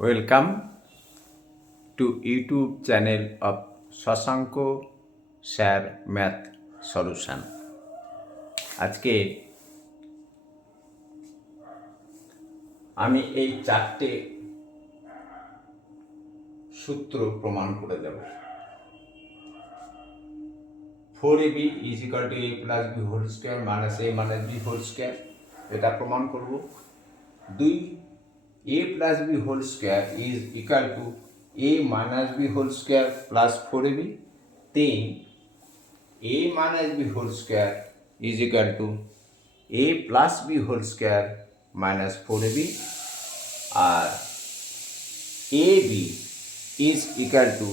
Welcome to YouTube channel of Shashank sir math solution. আজকে আমি এই চারটে সূত্র প্রমাণ করে দেব। 4ab is equal to a plus B whole square minus a minus B whole square, এটা প্রমাণ করব। 2, a plus B whole square is equal to a minus B whole square plus 4ab। 3, a minus b whole square is equal to a plus b whole square minus 4ab আর ab is equal to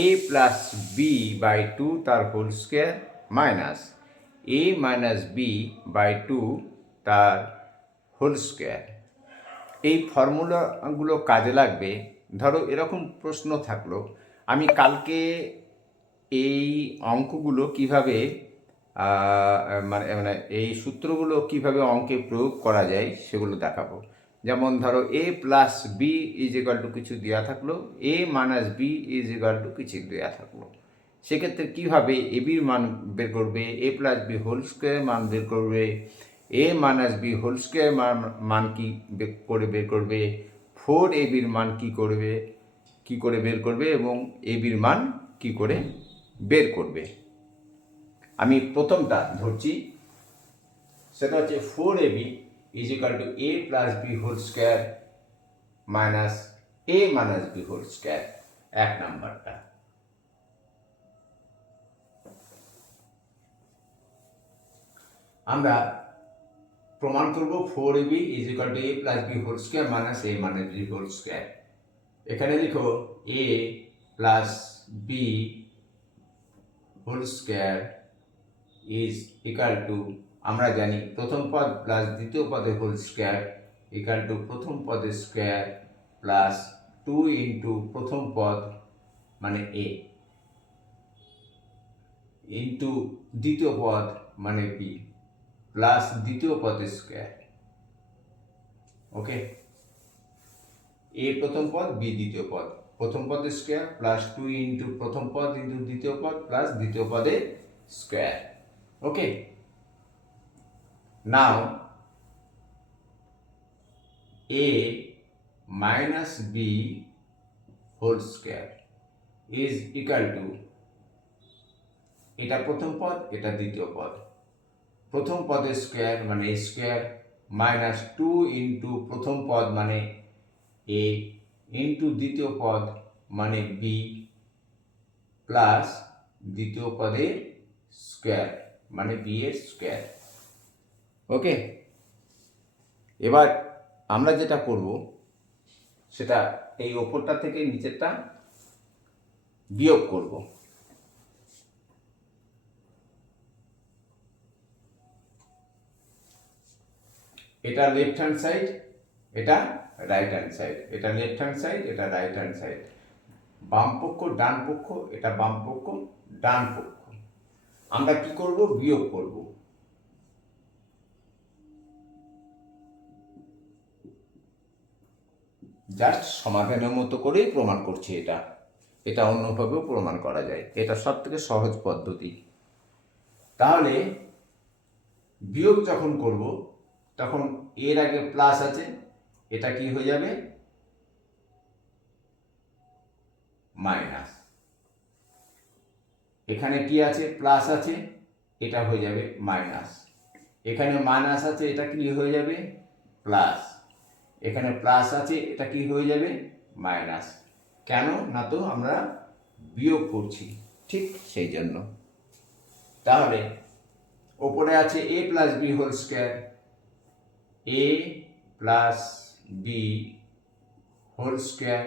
a plus b by 2 তার whole square minus a minus b by 2 তার whole square. এই ফর্মুলাগুলো কাজে লাগবে। ধরো এরকম প্রশ্ন থাকলো, আমি কালকে এই অঙ্কগুলো কিভাবে মানে মানে এই সূত্রগুলো কিভাবে অঙ্কে প্রয়োগ করা যায় সেগুলো দেখাবো। যেমন ধরো a plus B is equal to কিছু দেওয়া থাকলো, a minus B is equal to কিছু দেওয়া থাকলো। সেক্ষেত্রে কীভাবে এ বির মান বের করবে, এ প্লাস বি হোল স্কোয়ার মান বের করবে, এ মাইনাস বি হোল স্কোয়ার মান কী করে বের করবে, 4 বির মান কী করে বের করবে এবং এ বির মান কী করে বের করবে। আমি প্রথমটা ধরছি, সেটা হচ্ছে 4ab is equal to a plus B whole square minus a minus B whole square, এক নাম্বারটা। আমরা প্রমাণ করব 4ab is equal to a plus B whole square minus a minus B whole square. এখানে লিখো a plus B whole square is equal to, আমরা জানি প্রথম পদ প্লাস দ্বিতীয় পদের হোল স্কোয়ার ইকাল টু প্রথম পদের স্কোয়ার প্লাস 2 ইন্টু প্রথম পদ মানে এ ইন্টু দ্বিতীয় পদ মানে বি প্লাস দ্বিতীয় পদের স্কোয়ার। ওকে, এ প্রথম পদ বি দ্বিতীয় পদ, প্রথম পদের স্কোয়ার প্লাস 2 ইন্টু প্রথম পদ ইন্টু দ্বিতীয় পদ প্লাস দ্বিতীয় পদের square. Okay, now a minus b whole square is equal to, এটা প্রথম পদ এটা দ্বিতীয় পদ, প্রথম পদের স্কোয়ার মানে a স্কোয়ার মাইনাস 2 ইন্টু প্রথম পদ মানে a ইন্টু দ্বিতীয় পদ মানে b প্লাস দ্বিতীয় পদের স্কোয়ার মানে b এর স্কোয়ার। ওকে, এবার আমরা যেটা করব সেটা এই ওপরটা থেকে নিচেরটা বিয়োগ করব। এটা লেফট হ্যান্ড সাইড, এটা রাইট হ্যান্ড সাইড, এটা লেফট হ্যান্ড সাইড, এটা রাইট হ্যান্ড সাইড, বাম পক্ষ ডান পক্ষ, এটা বাম পক্ষ ডান পক্ষ। আমরা কি করব, বিয়োগ করব। জাস্ট সমাধানের মতো করেই প্রমাণ করছি। এটা অন্যভাবেও প্রমাণ করা যায়, এটা সব থেকে সহজ পদ্ধতি। তাহলে বিয়োগ যখন করব তখন এর আগে প্লাস আছে, এটা কি হয়ে যাবে মাইনাস, এখানে কি আছে প্লাস আছে, এটা হয়ে যাবে মাইনাস, এখানে মাইনাস আছে, এটা কি হয়ে যাবে প্লাস, এখানে প্লাস আছে, এটা কি হয়ে যাবে মাইনাস। কেন না, তো আমরা বিয়োগ করছি, ঠিক সেই জন্য। তাহলে ওপরে আছে a plus B whole square, a plus B whole square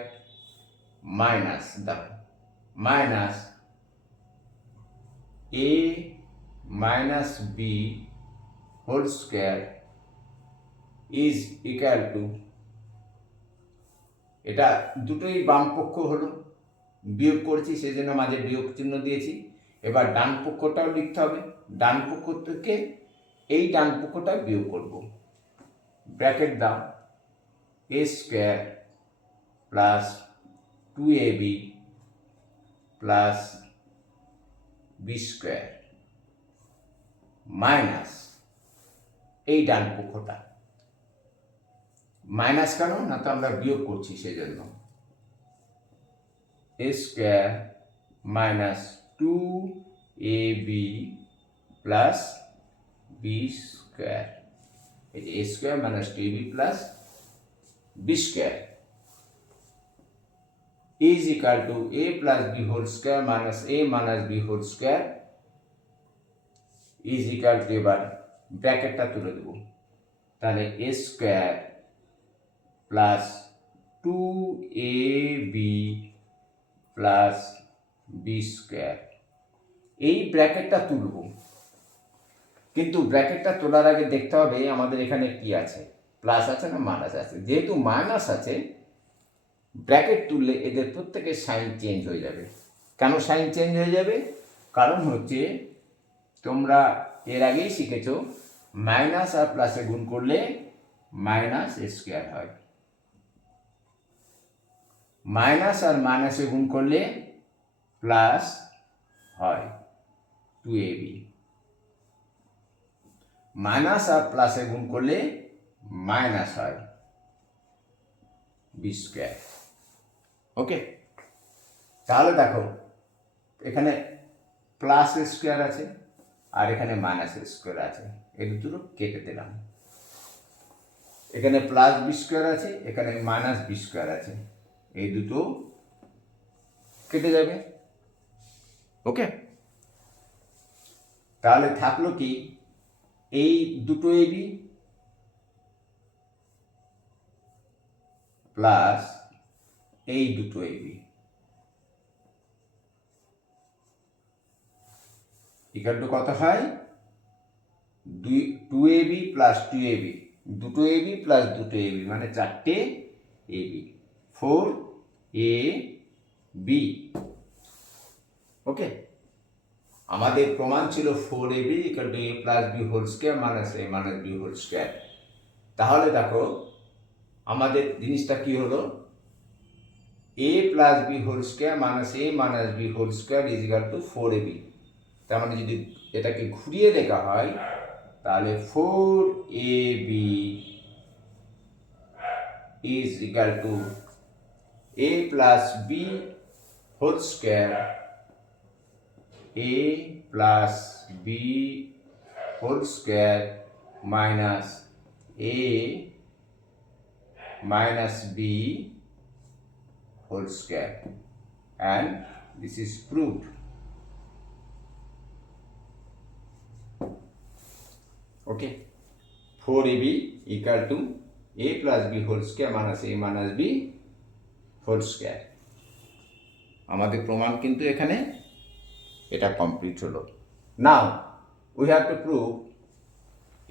minus minus a minus B whole square is equal to, এটা দুটোই বাম পক্ষ হলো, বিয়োগ করছি সেই জন্য মাঝে বিয়োগ চিহ্ন দিয়েছি। এবার ডান পক্ষটাও লিখতে হবে, ডান পক্ষ থেকে এই ডান পক্ষটা বিয়োগ করব। ব্র্যাকেট দাও, a square plus 2ab plus B square minus এই ডান পক্ষটা, মাইনাস কেন না, তো আমরা বিয়োগ করছি সেজন্য, a square minus 2ab plus B square, এই যে a square minus 2ab plus B square is equal to a plus b whole square minus a minus b whole square is equal to, এবার ব্র্যাকেটটা তুলে দেব, তাহলে a square plus 2ab plus B square, এই ব্র্যাকেটটা তুলব, কিন্তু ব্র্যাকেটটা তোলার আগে দেখতে হবে আমাদের এখানে কি আছে, প্লাস আছে না মাইনাস আছে। যেহেতু মাইনাস আছে, ব্র্যাকেট তুললে এদের প্রত্যেকের সাইন চেঞ্জ হয়ে যাবে। কেন সাইন চেঞ্জ হয়ে যাবে? কারণ হচ্ছে তোমরা এর আগেই শিখেছো মাইনাস আর প্লাসে গুণ করলে মাইনাস স্কোয়ার হয়, মাইনাস আর মাইনাসে গুণ করলে প্লাস হয় 2ab, মাইনাস আর প্লাসে গুণ করলে মাইনাস হয় বি স্কোয়ার। ওকে, তাহলে দেখো এখানে প্লাস স্কোয়ার আছে আর এখানে মাইনাস স্কোয়ার আছে, এই দুটো কেটে দিলাম, এখানে প্লাস বি স্কোয়ার আছে, এখানে মাইনাস বি স্কোয়ার আছে, এই দুটো কেটে যাবে। ওকে, তাহলে থাকলো কি, এই দুটো এবি প্লাস এই দুটো এবি ইকুয়াল টু কত হয়, 2ab প্লাস 2ab, দুটো এবি প্লাস দুটো এবি মানে 4টে এবি, 4ab। ওকে, আমাদের প্রমাণ ছিল 4ab equal to a plus B whole square minus a minus B whole square. তাহলে দেখো আমাদের জিনিসটা কি হলো, a plus B whole square minus a minus B whole square is equal to 4ab। তার মানে যদি এটাকে ঘুরিয়ে লেখা হয় তাহলে 4ab is equal to a plus B whole square, a plus B whole square minus a minus b whole square, and this is proved. Okay, 4ab equal to a plus b whole square minus a minus b whole square. আমাদের প্রমাণ কিন্তু এখানে এটা complete হলো। নাও we have to prove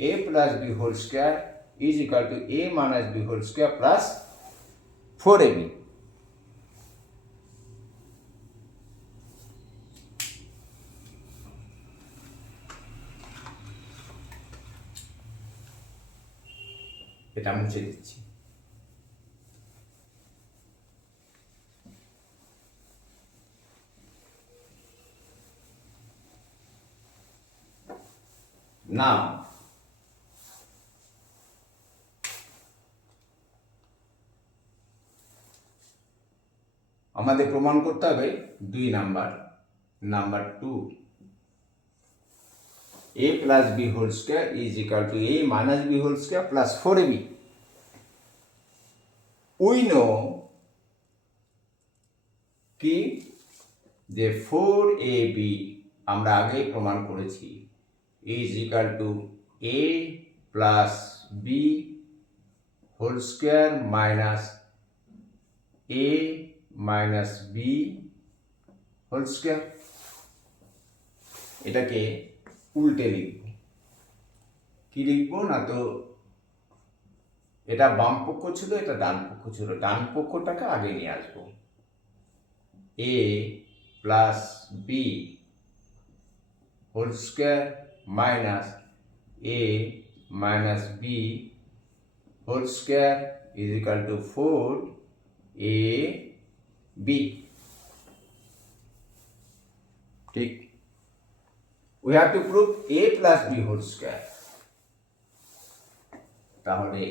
a plus b whole square is equal to a minus b whole square plus 4ab. এটা মুছে দিচ্ছি। Now আমাদের প্রমাণ করতে হবে 2 number, number 2, a plus b whole square is equal to a minus b whole square plus 4ab. We know কি যে 4ab আমরা আগেই প্রমাণ করেছি is equal to a plus b whole square minus a minus b whole square. এটাকে উল্টে লিখব, কি লিখবো না, তো এটা বাম পক্ষ ছিল, এটা ডান পক্ষ ছিল, ডান পক্ষটাকে আগে নিয়ে আসবো, a plus B whole square minus a minus b whole square is equal to 4 A B. ঠিক, we have to prove a plus b whole square। তাহলে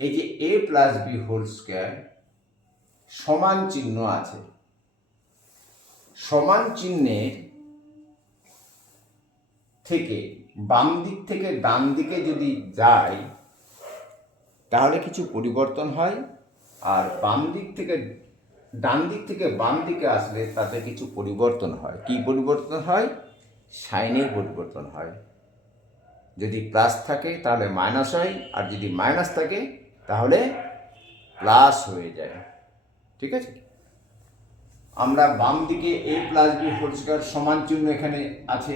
এই যে a plus b whole square সমান চিহ্ন আছে, সমান চিহ্নের থেকে বাম দিক থেকে ডান দিকে যদি যায় তাহলে কিছু পরিবর্তন হয়, আর বাম দিক থেকে ডান দিক থেকে বাম দিকে আসলে তাতে কিছু পরিবর্তন হয়। কি পরিবর্তন হয়? সাইনের পরিবর্তন হয়। যদি প্লাস থাকে তাহলে মাইনাস হয়, আর যদি মাইনাস থাকে তাহলে প্লাস হয়ে যায়। ঠিক আছে, আমরা বাম দিকে a plus B whole square সমান চিহ্ন এখানে আছে,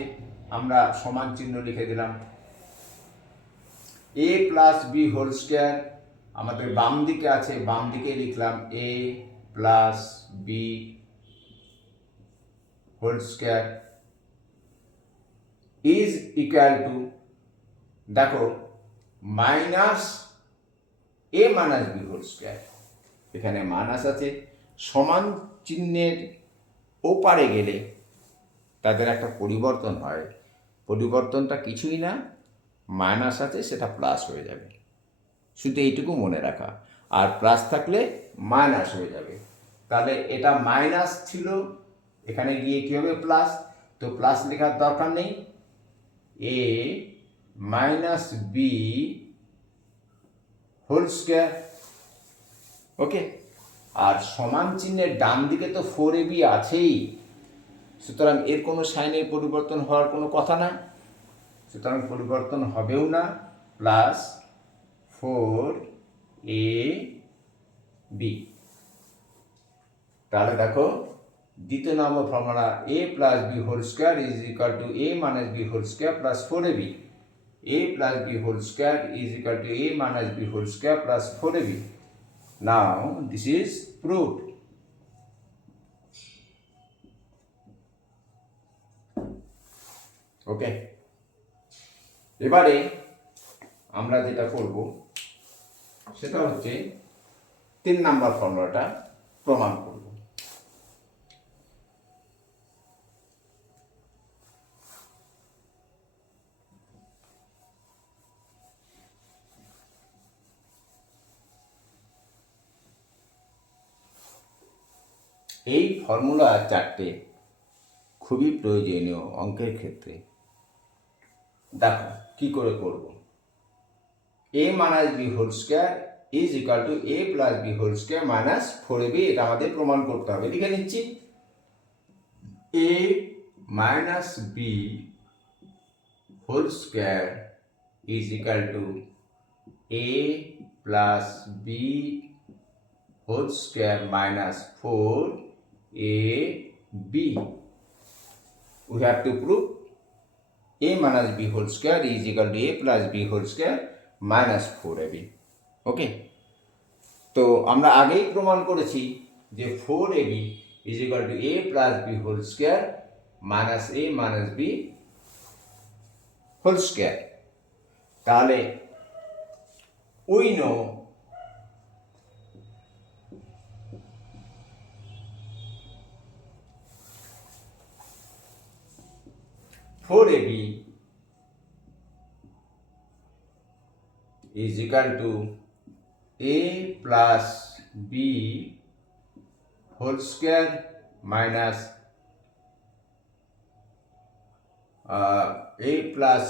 আমরা সমান চিহ্ন লিখে দিলাম। a plus B whole square আমাদের বাম দিকে আছে, বাম দিকে লিখলাম a plus B whole square is equal to, দেখো, minus a minus B whole square. এখানে মাইনাস আছে, সমান চিহ্নের ওপারে গেলে তাদের একটা পরিবর্তন হয়। পরিবর্তনটা কিছুই না, মাইনাস আছে সেটা প্লাস হয়ে যাবে, শুধু এইটুকু মনে রাখা। আর প্লাস থাকলে মাইনাস হয়ে যাবে। তাহলে এটা মাইনাস ছিল, এখানে গিয়ে কী হবে? প্লাস। তো প্লাস লেখার দরকার নেই, এ মাইনাস বি হোল স্কয়ার। ওকে, আর সমান চিহ্নের ডান দিকে তো 4ab আছেই, সুতরাং এর কোনো সাইনের পরিবর্তন হওয়ার কোনো কথা না, সুতরাং পরিবর্তন হবেও না। Plus 4ab। তাহলে দেখো, দ্বিতীয় number formula a plus B whole square is equal to a minus B whole square plus 4ab। a plus B whole square is equal to a minus B whole square plus 4ab। Now this is proved. Okay, এবারে আমরা যেটা করব সেটা হচ্ছে 3 number ফর্মুলাটা প্রমাণ করব। এই ফর্মুলা 4টে খুবই প্রয়োজনীয় অঙ্কের ক্ষেত্রে। দেখো কি করে করব। a minus B whole square is equal to a plus B whole square minus 4ab। এটা আমাদের প্রমাণ করতে হবে। লিখে নিচ্ছি, a minus B whole square is equal to a plus B whole square minus 4ab। We have to prove a minus b whole square is equal to a plus b whole square minus 4ab। ওকে, তো আমরা আগেই প্রমাণ করেছি যে 4ab is equal to a plus b whole square minus a minus b whole square। তাহলে we know (4ab) is equal to a plus b whole square minus a plus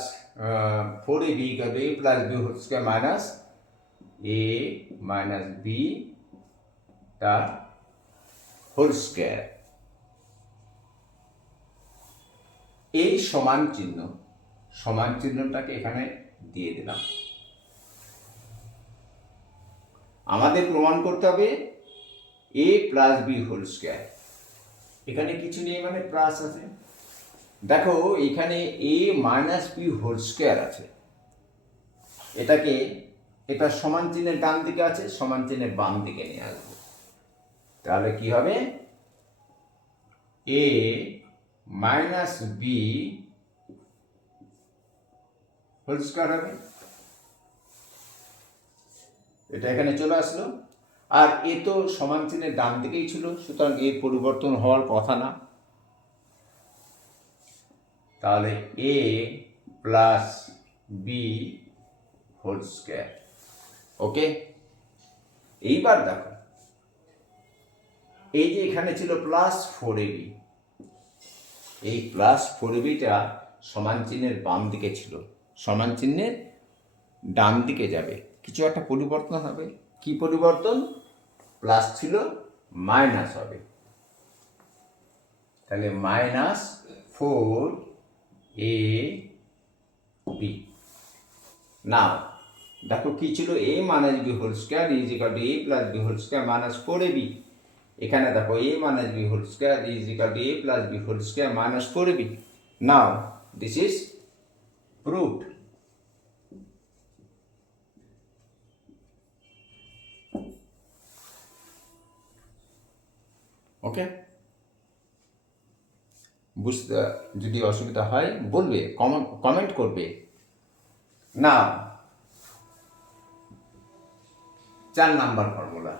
4ab equal to a plus b whole square minus a minus b the whole square। এই সমান চিহ্ন, সমান চিহ্নটাকে এখানে দিয়ে দিলাম। আমাদের প্রমাণ করতে হবে a plus B whole square. এখানে কিছু নেই মানে প্লাস আছে। দেখো এখানে a minus B whole square আছে, এটাকে, এটা সমান চিহ্নের ডান দিকে আছে, সমান চিহ্নের বাম দিকে নিয়ে আসবো। তাহলে কি হবে? a minus B whole square হবে। এটা এখানে চলে আসলো। আর এ তো সমান চিহ্নের ডান দিকেই ছিল, সুতরাং এর পরিবর্তন হওয়ার কথা না। তাহলে এ প্লাস বি হোল স্কোয়ার। ওকে, এইবার দেখো এই যে এখানে ছিল প্লাস 4ab, এই প্লাস 4abটা সমান চিহ্নের বাম দিকে ছিল, সমান চিহ্নের ডান দিকে যাবে, কিছু একটা পরিবর্তন হবে। কি পরিবর্তন? প্লাস ছিল মাইনাস হবে, তাহলে মাইনাস 4ab। না দেখো কি ছিল, a minus B whole square is equal to a plus B whole square minus 4ab। এখানে দেখো a minus B whole square is equal to a plus B whole square minus 4ab। Now this is proved. Okay, বুঝতে যদি অসুবিধা হয় বলবে, comment করবে। না 4 number formula.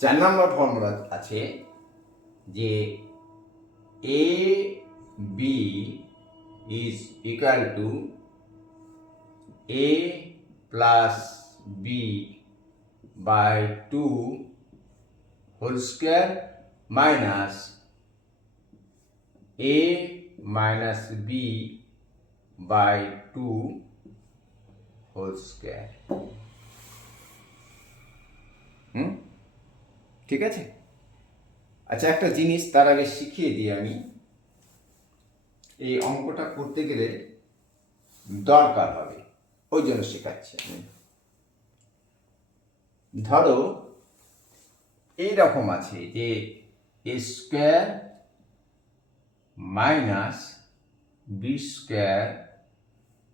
চার নম্বর ফর্মুলা আছে যে a b is equal to a plus b by 2 whole square minus a minus b by 2 whole square. ঠিক আছে? আচ্ছা, একটা জিনিস তার আগে শিখিয়ে দিই আমি। এই অঙ্কটা করতে গেলে দরকার হবে, ওই জন্য শেখাচ্ছি আমি। ধরো এইরকম আছে যে a square minus b square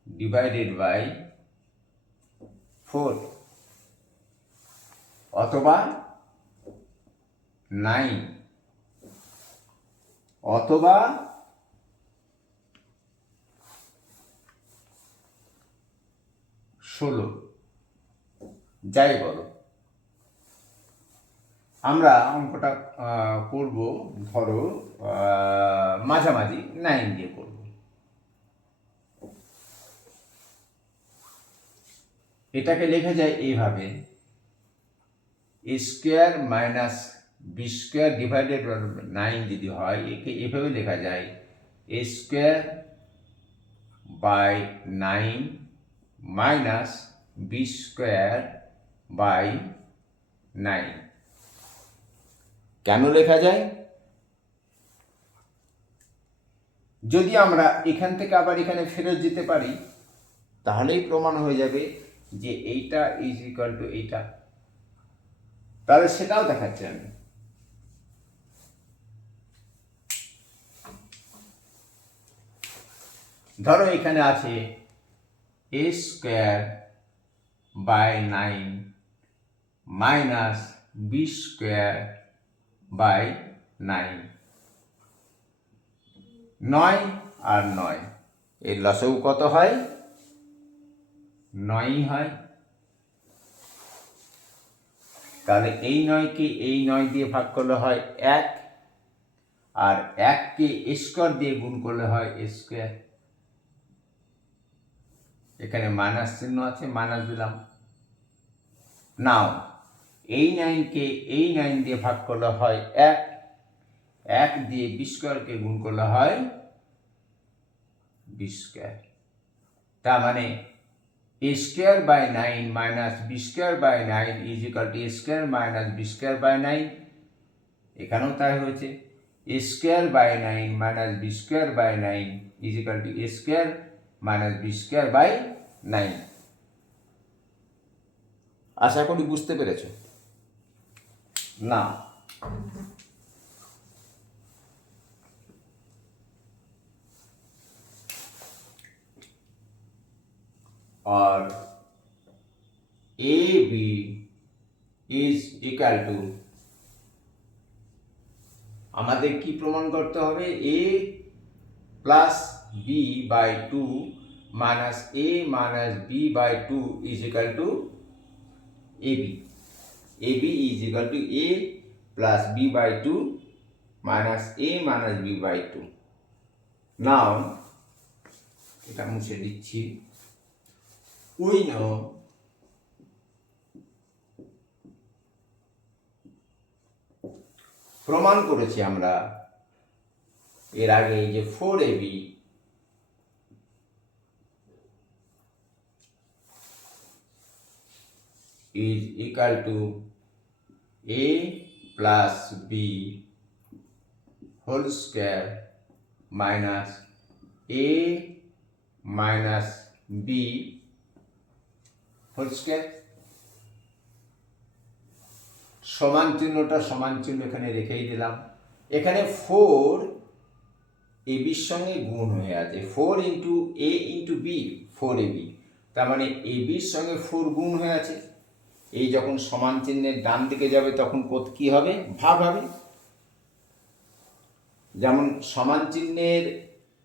divided by 4 অথবা 9 অথবা 16, যাই বলো। আমরা অঙ্কটা করব ধরো মাঝামাঝি 9 দিয়ে করব। এটাকে লেখা যায় এইভাবে, a square minus b square divided by 9 যদি হয়, একে এভাবে লেখা যায় a square by 9 minus b square by 9। কেন লেখা যায়? যদি আমরা এখান থেকে আবার এখানে ফেরত যেতে পারি তাহলেই প্রমাণ হয়ে যাবে যে এইটা ইজ ইকুয়াল টু এইটা। তাহলে সেটাও দেখাচ্ছি আমি। ধরো এখানে আছে a square by 9 minus b square by 9, 9 আর 9 এর লসাগু কত হয়? 9 হয়। তাহলে এই 9কে এই 9 দিয়ে ভাগ করলে হয় 1, আর 1কে স্কোয়ার দিয়ে গুণ করলে হয় এ স্কোয়ার। এখানে মাইনাস চিহ্ন আছে, মাইনাস দিলাম। নাও এই 9কে এই 9 দিয়ে ভাগ করলে হয় 1, 1 দিয়ে বি স্কোয়ারকে গুণ করলে হয় বি স্কোয়ার। তার মানে a square by 9 minus b square by 9 is equal to a square minus b square by 9। এখানেও তাই হয়েছে, a square by 9 minus b square by 9 is equal to a square minus b square by 9। আশা করি বুঝতে পেরেছ। না और AB is equal to, আমাদের কি প্রমাণ করতে হবে? A plus b by 2 minus a minus b by 2 is equal to ab. ab is equal to a plus b by 2 minus a minus b by 2. Now, এটা মুছে দিচ্ছি। We know প্রমাণ করেছি আমরা এর আগে যে 4ab is equal to a plus b whole square minus a minus b whole square। সমান চিহ্নটা সমান চিহ্ন এখানে রেখেই দিলাম। এখানে 4 এ বির সঙ্গে গুণ হয়ে আছে, 4 ইন্টু এ ইন্টু বি 4ab, তার মানে এ বির সঙ্গে 4 গুণ হয়ে আছে। এই যখন সমান চিহ্নের ডান দিকে যাবে তখন কি হবে? ভাগ হবে। যেমন সমান চিহ্নের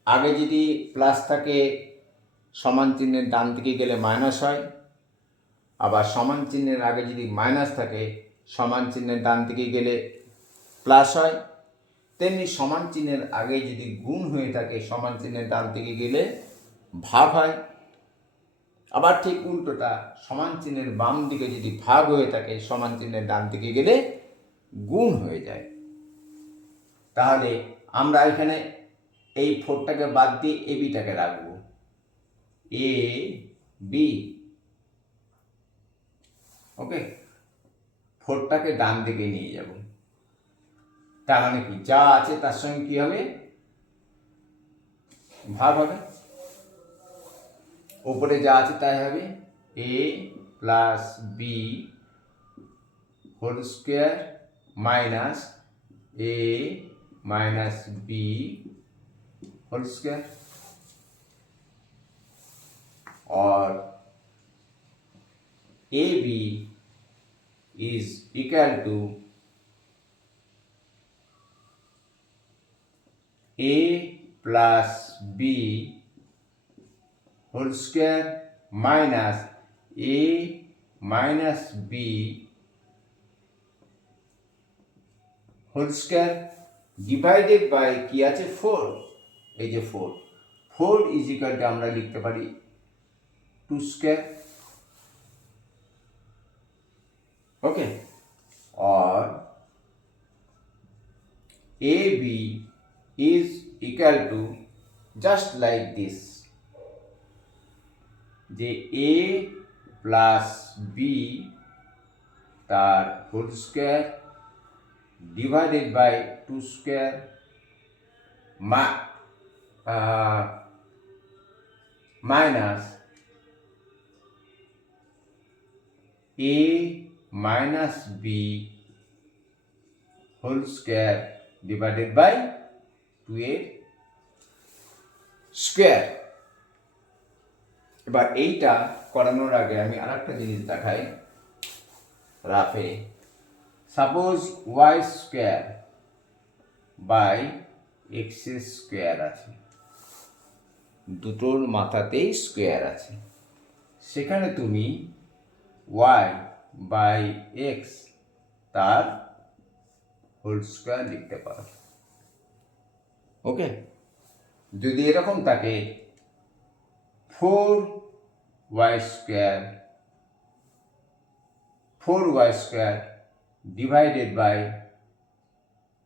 আগে যদি প্লাস থাকে সমান চিহ্নের ডান দিকে গেলে মাইনাস হয়, আবার সমান চিহ্নের আগে যদি মাইনাস থাকে সমান চিহ্নের ডান দিকে গেলে প্লাস হয়, তেমনি সমান চিহ্নের আগে যদি গুণ হয়ে থাকে সমান চিহ্নের ডান দিকে গেলে ভাগ হয়। আবার ঠিক উল্টোটা, সমান চিহ্নের বাম দিকে যদি ভাগ হয়ে থাকে সমান চিহ্নের ডান দিকে গেলে গুণ হয়ে যায়। তাহলে আমরা এখানে এই 4টাকে বাদ দিয়ে এ বিটাকে রাখবো, এ বি। ওকে, 4টাকে ডান দিকে নিয়ে যাব। তার মানে কি, যা আছে তার সঙ্গে কি হবে? ভাগ হবে। উপরে যা আছে তাই হবে a plus B whole square minus a minus B whole square, और ab is equal to a plus b whole square minus a minus b whole square divided by কি আছে 4, এই যে 4 is equal to আমরা লিখতে পারি 2 square। Okay, और AB is equal to just like this, যে A plus B তার whole square divided by 2 square minus A minus b whole square divided by 2a square। এবার এইটা করানোর আগে আমি আরেকটা জিনিস দেখাই রাফে। Suppose y square by x square আছে, দুটোর মাথাতেই স্কোয়ার আছে, সেখানে তুমি y বাই এক্স তার হোল স্কোয়ার লিখতে পারো। ওকে, যদি এরকম থাকে 4y square divided by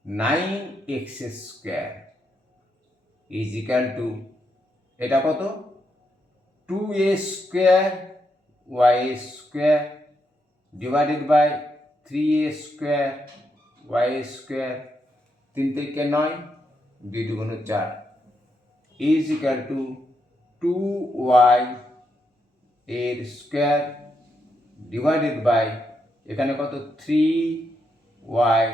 9x square is equal to, এটা কত? 2a square y square divided by 3a square y square, 3 থেকে 9, 2 দুগুণ 4 ইজ ইকুয়াল টু 2y এর স্কোয়ার ডিভাইডেড বাই এখানে কত 3y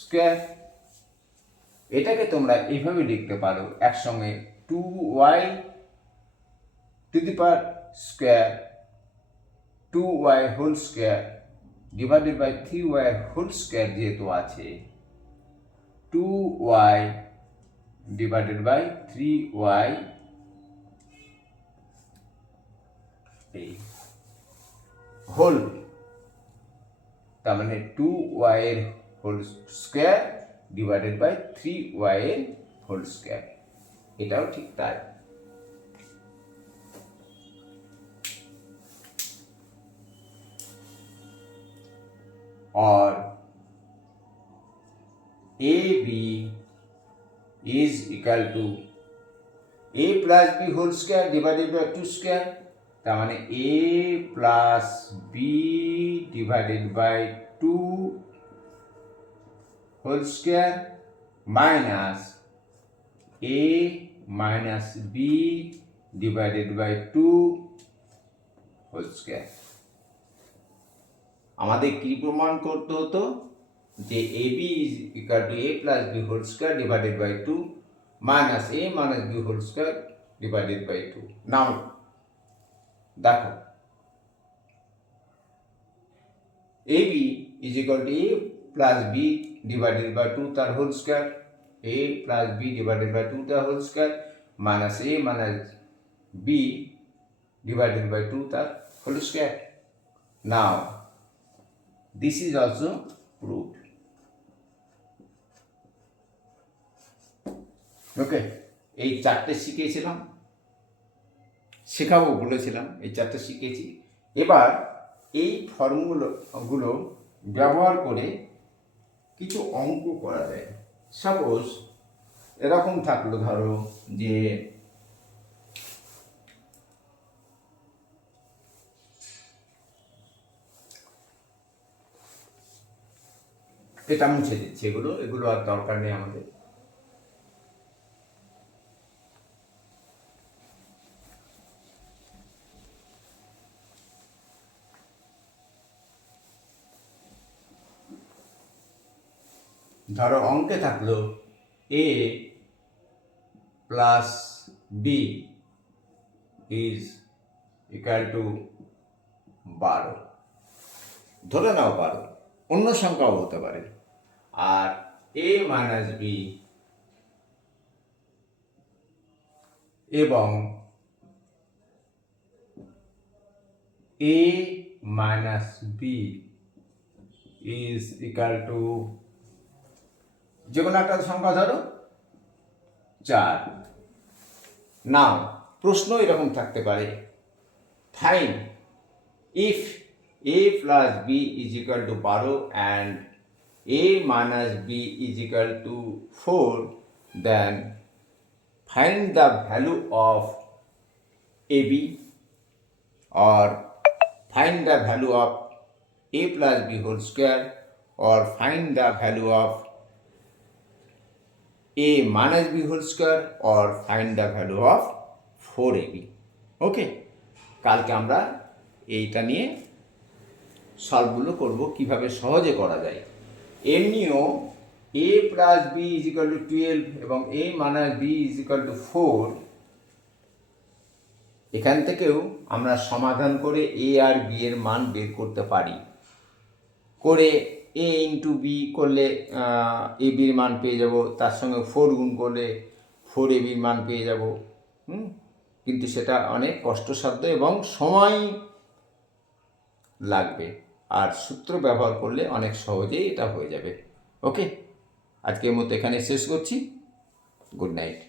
স্কোয়ার। এটাকে তোমরা এইভাবে লিখতে পারো একসঙ্গে 2y to the power square 2y whole square divided by 3y whole square, যেহেতু আছে 2y divided by 3y whole, তার মানে 2y এর whole square divided by 3y এর হোল স্কোয়ার, এটাও ঠিক তাই। और AB is equal to a plus b whole square divided by 2 square, তার মানে a plus b divided by 2 whole square minus a minus b divided by 2 whole square। আমাদের কি প্রমাণ করতে হতো যে AB is equal to a plus b whole square divided by 2 minus a minus b whole square divided by 2। নাও দেখো AB is equal to a plus b divided by 2 তার whole square, a plus b divided by 2 তার whole square minus a minus b divided by 2 তার whole square. Now this is also proved. Okay, এই চারটে শিখিয়েছিলাম, শেখাবো বলেছিলাম, এই চারটে শিখিয়েছি। এবার এই ফর্মুলাগুলো ব্যবহার করে কিছু অঙ্ক করা যায়। সাপোজ এরকম থাকলো, ধরো যে এটা মুছে দিচ্ছি, এগুলো আর দরকার নেই আমাদের। ধরো অঙ্কে থাকলো a plus B is equal to 12, ধরে নাও 12, অন্য সংখ্যাও হতে পারে। আর a মাইনাস বি এবং a minus B is equal to যে কোনো একটা সংখ্যা ধরো 4। নাও প্রশ্ন এরকম থাকতে পারে, find if a plus b is equal to 12 and a minus b is equal to 4, then find the value of ab, or find the value of a plus b whole square, or find the value of a minus b whole square, or find the value of 4ab. ওকে, কালকে আমরা এইটা নিয়ে সলভগুলো করব, কিভাবে সহজে করা যায়। এমনিও a plus b is equal to 12 এবং a minus b is equal two 4, এখান থেকেও আমরা সমাধান করে a আর b এর মান বের করতে পারি। করে a ইন্টু b করলে a b এর মান পেয়ে যাব, তার সঙ্গে 4 গুণ করলে 4ab এর মান পেয়ে যাব। কিন্তু সেটা অনেক কষ্টসাধ্য এবং সময় লাগবে, আর সূত্র ব্যবহার করলে অনেক সহজেই এটা হয়ে যাবে। ওকে, আজকের মতো এখানে শেষ করছি। Good night.